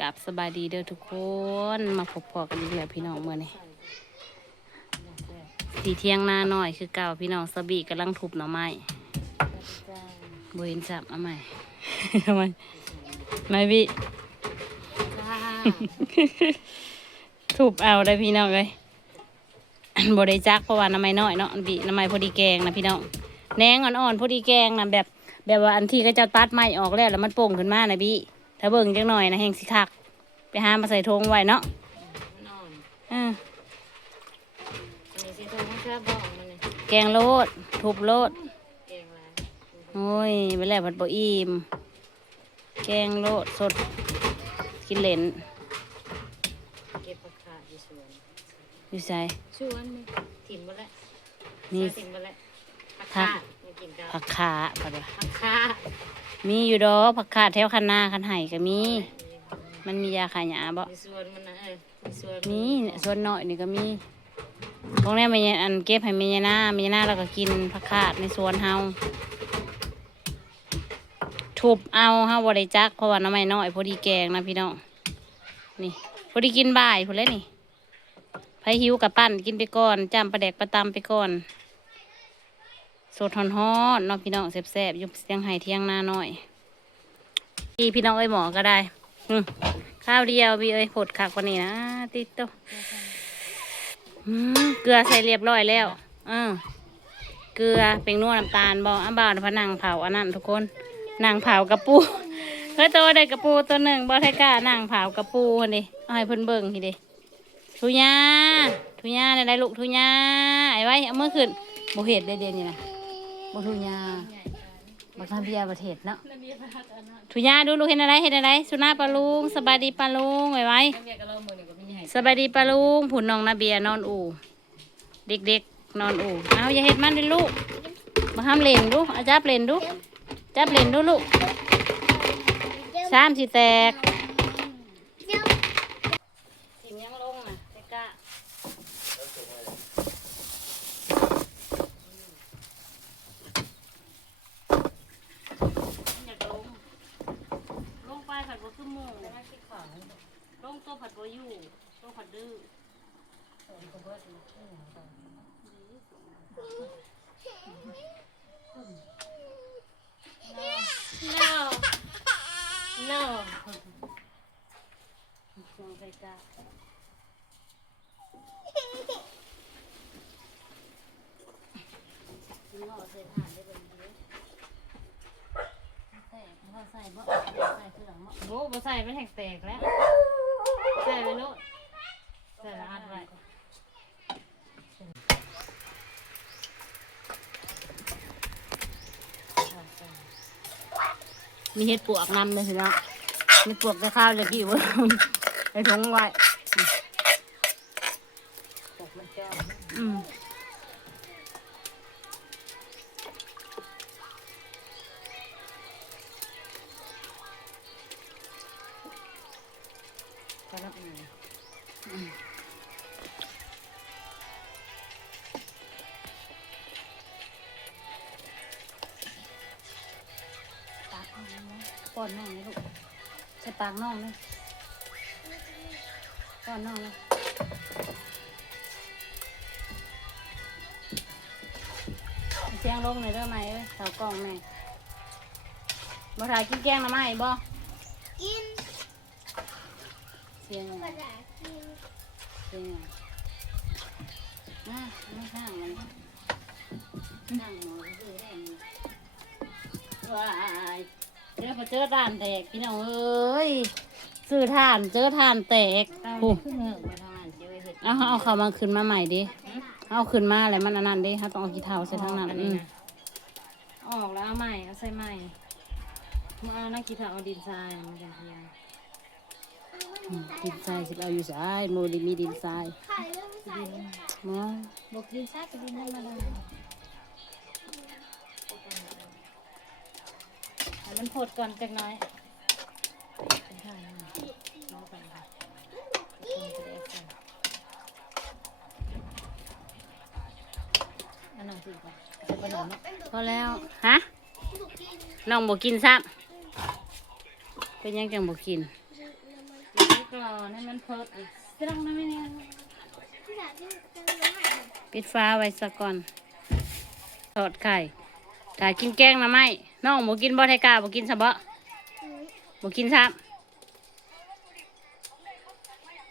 กับสบายดีเด้อทุกคน มาพบพอกันอีกแล้วพี่น้องเมื่อนี้สีเที่ยงหน้าหน่อยคือเก่าพี่น้องสบีกำลังทุบหน่อไม้บเห็นจับเอาใหม่ทำไมไม่บิทุบเอาได้พี่น้องเลยบได้จักเพราะว่าน้ำไม้น้อยเนาะนบีน้ำไม้พอดีแกงนะพี่น้องแหนงอ่อนๆพอดีแกงนะแบบ แบบว่าอันที่ก็จะตัดไม้ออกแล้วแล้วมันโป่งขึ้นมานะพี่ ถ้าเบิ่งจังหน่อยนะแห้งสิคัก ไปหามาใส่ทงไว้เนาะนอนอ่าอันนี้สิโทรมาเชื่อบอกมันนี่แกงโลด ทุบโลดเก่งแล้วโอ้ยไปแล้วผัดบะอิ่มแกงโลดสด กินเหลนเก็บผักขาดอยู่สวนอยู่ใส่สวนนี่ถิ่มมาแล้วนี่ถิ่มมาแล้วผักขาดมากินกับผักขาผัดว่าผักขาด มีอยู่ดอกผักขาดแถวคันนาคันไห่ก็มี มันมียาขายหยาบ่ในสวนมันนะเออในสวนมีเนี่ยส่วนน้อยนี่ก็มีพวกนี้มันอันเก็บให้เมียหน้าเมียหน้าเราก็กินผักขาดในสวนเฮาทุบเอาเฮาบริจักเพราะว่าน้ำไม่น้อยพอดีแกงนะพี่น้องนี่พอดีกินบ่ายพอแล้วนี่ไผหิวกับปั้นกินไปก่อนจำปลาแดกปลาตำไปก่อน สดฮอนๆเนาะพี่น้องแซ่บๆยุบเสียงไห้เที่ยงหน้าหน้อยพี่พี่น้องเอ้ยหมอก็ได้ข้าวเดียวพี่เอ้ยผดคักว่านี้นะติโตเกลือใส่เรียบร้อยแล้วเออเกลือเป็นนวดน้ำตาลบอกอ้าบ่าวพนังเผาอันนั้นทุกคนนางเผากระปูเฮ้ยตัวได้กระปูตัวหนึ่งบ่ไทก้านางเผากระปูนนี้เอาให้เพิ่นเบิ่งทีเดีทุยาทุยาได้ได้ลูกทุยาไอ้ไว้เอามือขึ้นบ่เห็ดได้เดียนี้นะ บ่ทุยาบ่ทำเบียร์ประเทศเนาะทุยาดูลูกเห็นอะไรเห็นอะไร สุนาปลาลุงสบายดีปลาลุงไว้ไว้เรียกกับเราหมดนี่ก็มีให้สบายดีปะลุงผุนน้องนาเบียนอนอู่เด็กๆ นอนอู่เอาอย่าเห็ดมันเลยลูกมาห้ามเล่นดูเอาจับเล่นดูจับเล่นดูลูกสามสิแตกถิ่มยังลงนะเด็กะอยากลงลงไปผัดบัวขึ้นหมูลงตัวผัดบัวอยู่ ดื้อ no no ลงไปกะงอใส่ถ่านได้เป็นเยอะแต่พอใส่บ่ใส่เครื่องบ่โบใส่ไม่แหกแตกแล้ว ใส่ไปโลดใส่ละอัดไว้ มีเห็ดปวกนำเลยสิเนาะมีปวกจะข้าวจะกี่ว้ยไอ้ถุงไว้อืม ป้อนน้องนะลูกใส่ปากน้องเลยป้อนน้องเลยเสียงลงเลยเด้อไหมเอ้ยเสากล้องแม่บ่ถ่ายกินแกงหนะไหมบ่กินเสียงอะภาษากินเสียงอะมาไม่ข้างมันข้างหมอคือแห้งว้าย เดี๋ยวพอเจอด่านแตกพี่น้องเอ้ยซื้อถ่านเจอถ่านแตกเอาโอ้ขึ้นเหงือกมาทางนั้นเจ้าเห็ดเอาเอาเขามาขึ้นมาใหม่ดิ เอาขึ้นมาอะไรมันอันนั้นดิเขาต้องเอากีเท้าใส่ทั้งนั้นอัอืมะออกแล้วเอาใหม่เอาใส่ใหม่มาเอานักกีฬาเอาดินทรายมันกันเทียงอืมดินทรายสิเอาอยู่สายโมไดิมีดินทรายไข่เริ่มใส่มองบอกดินทรายกับดินธรรมดา มันพดก่อนจักหน้อยเป็นท่านั่นเอาไปค่ะคนจะได้ใส่อันนั้นสิค่ะใส่ขนมเนาะพอแล้ว ฮะ น้องบอกกินซ้ำเป็นยังจังบอกกินกิก่อนให้มันเพิดอีกจะต้องได้ไหมเนี่ยพี่สาวที่เจอน้ำใหม่ปิดฟ้าไว้ซะก่อน ทอดไข่ ถ้ากินแกงหน่อไม้น้องหมูกินบ่ไทกาบ่กินซะบ่อืมบ่กินซ้ำ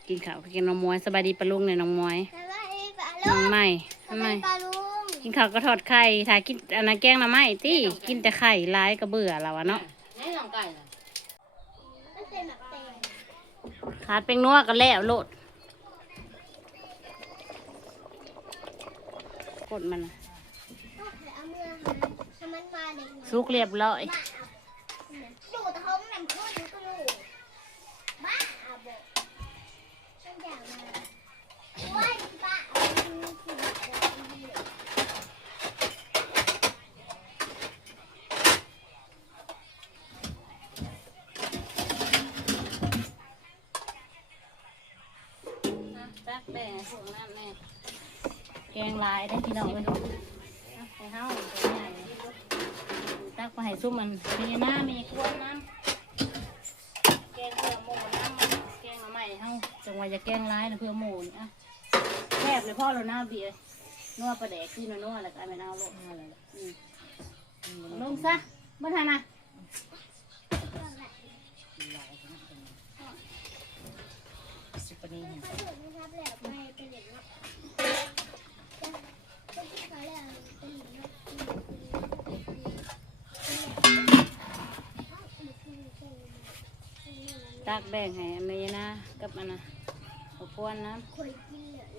กินข้าวกินน้องมวยสบายดีปะลุงเนี่ยน้องมวยสวัสดีปลาน้ลุองงใหม่สน้องวัใหสม่ดีปลาลุงกินข้าวก็ทอดไข่ถ้ากินอันนั้นแกงหน่อไม้ติกินแต่ไข่ร้ายก็เบื่อแล้วอะเนาะให้ลองไก่นะมันเป็นแบบเต็มขาดเป็นนัวก็แล้วโลดกดมันน่ะ สุกเรียบร้อยดูแต่เขามันพูดดูก็รู้บ้าอะบอกฉันอยากมาว้ายบ้าเอาไปดูสิบอกดีเลยตักแบ่งพวกนั้นแม่แกงลายได้พี่น้องไปดูไปเฮา ตักไปให้ซุ่มมันมีหน้ามีกวนน้ำแกงเพื่อหมูน้ำแกงมาใหม่เฮาจังหวะจะแกงลายนะเพื่อหมูนี่อะแคบเลยพ่อเราหน้าเบียร์นัวปลาแดกที่นัวๆแล้วก็เอาไปเอาลงอะไรอืมลงซะบ่ทันะสุปนีเขาเกิดนะครับไม่เป็นเด็กเนาะจะจะเขาเรียกอะไรเด็กเนาะ ตักแบ่งให้แม่นะกับอันน่ะเอาพวนน้เคยกินเลย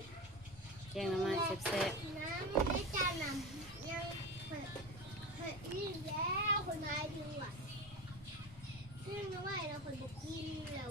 ำแกงน้ำมันแซ่บน้ำไม่จานน้ำยังเปิดเปิดอีกแล้วคนมาดูอะซึ่งนะว่าเราคนบอกกินเรา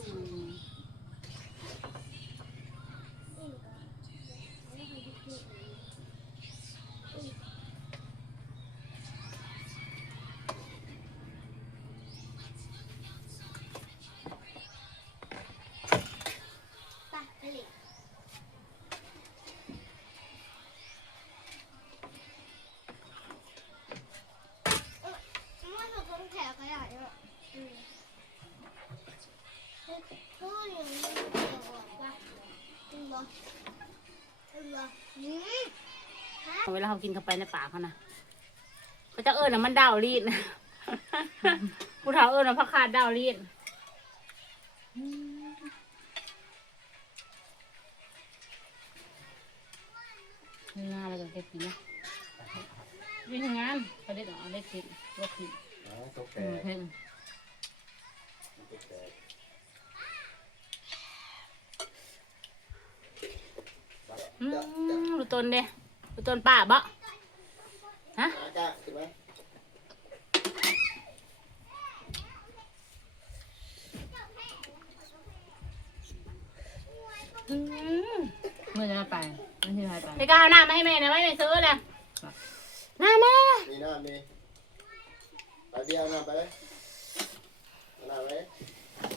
เวลาเขากินเข้าไปในปากเขานะเขาจะเอิญนะมันดาวรีดนะผู้เฒ่าเอิญนะพักขาดดาวรีดงานอะไรกันเก็บกินนะวิ่งงานเขาได้ต้องเอาเล็กกินลกกินอ๋อตกอืแต่มเพิ่นตกแต่อืมดูต้น เด้ดูต้นป่าบ่ฮะอาจ้าใช่ไหมอืมเมื่อจะไปมันที่ไหนไปไปก้าวหน้ามาให้แม่หนะไว้แม่ซื้อเลยหน้าแม่มีหน้ามีไปเดียวหน้าไปเลยเอาหน้าไป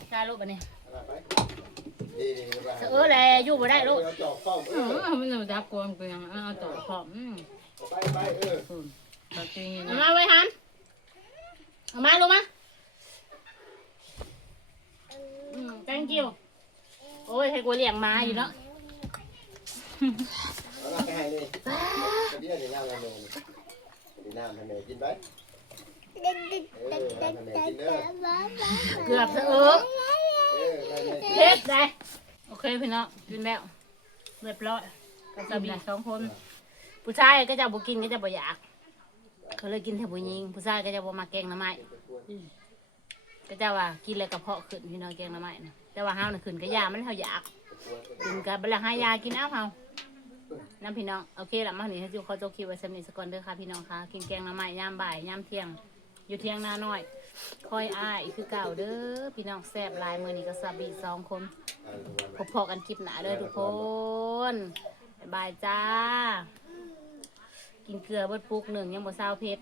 ได้ลูกปะเนี่ยเอาหน้าไป ดีดีไปซื้อเลยอยู่บ่ได้ลูกเอาจอกเฝ้าเออือมมันจะจับกวงเกลียงเอาต่อขอบอืมไปไปเอออืมตะกี้เอานะมาไว้หันเอามาลูกมาอืม thank you โอ้ยให้กูเลี้ยงมาอยู่เนาะเอาหน้าไปให้นี่ไปเดียวเดี๋ยวหน้าเราลงเดี๋ยวหน้าให้แม่กินไปเด็ดเด็ดเอเด็อดให้เด็ดแม่เด็กิดนเด้อเกือบจะเออ เออให้แม่กินเพ็ดได้โอเคพี่น้องกินแล้วเรียบร้อยกับสามีสองคน ผู้ชายก็จะบ่กินก็จะบ่อยาก เขาเลยกินแต่ผู้หญิง ผู้ชายก็จะบ่มาแกงหน้ำไม้ก็จะว่ากินแล้วกระเพาะขึ้นพี่น้องแกงหน้ำไม้นะแต่ว่าเฮาน่ะขึ้นก็ยามันเฮาอยากกินกับบลังหายากินเอาเฮาน้ำพี่น้องโอเคละมาหนิให้จูเขาโจคิวไว้สำนิสก่อนเด้อค่ะพี่น้องค่ะกินแกงหน้ำไม้ยามบ่ายยามเที่ยง อยู่เที่ยงหน้าน้อย คอยอ้ายคือเก่าเด้อพี่น้องแซ่บหลายมือนี้ก็ซาบีสองคนพบพอกันคลิปหนาเด้อทุกคนบายบายจ้า กินเกลือเบิดปุกหนึ่งยังบ่เศร้าเพชร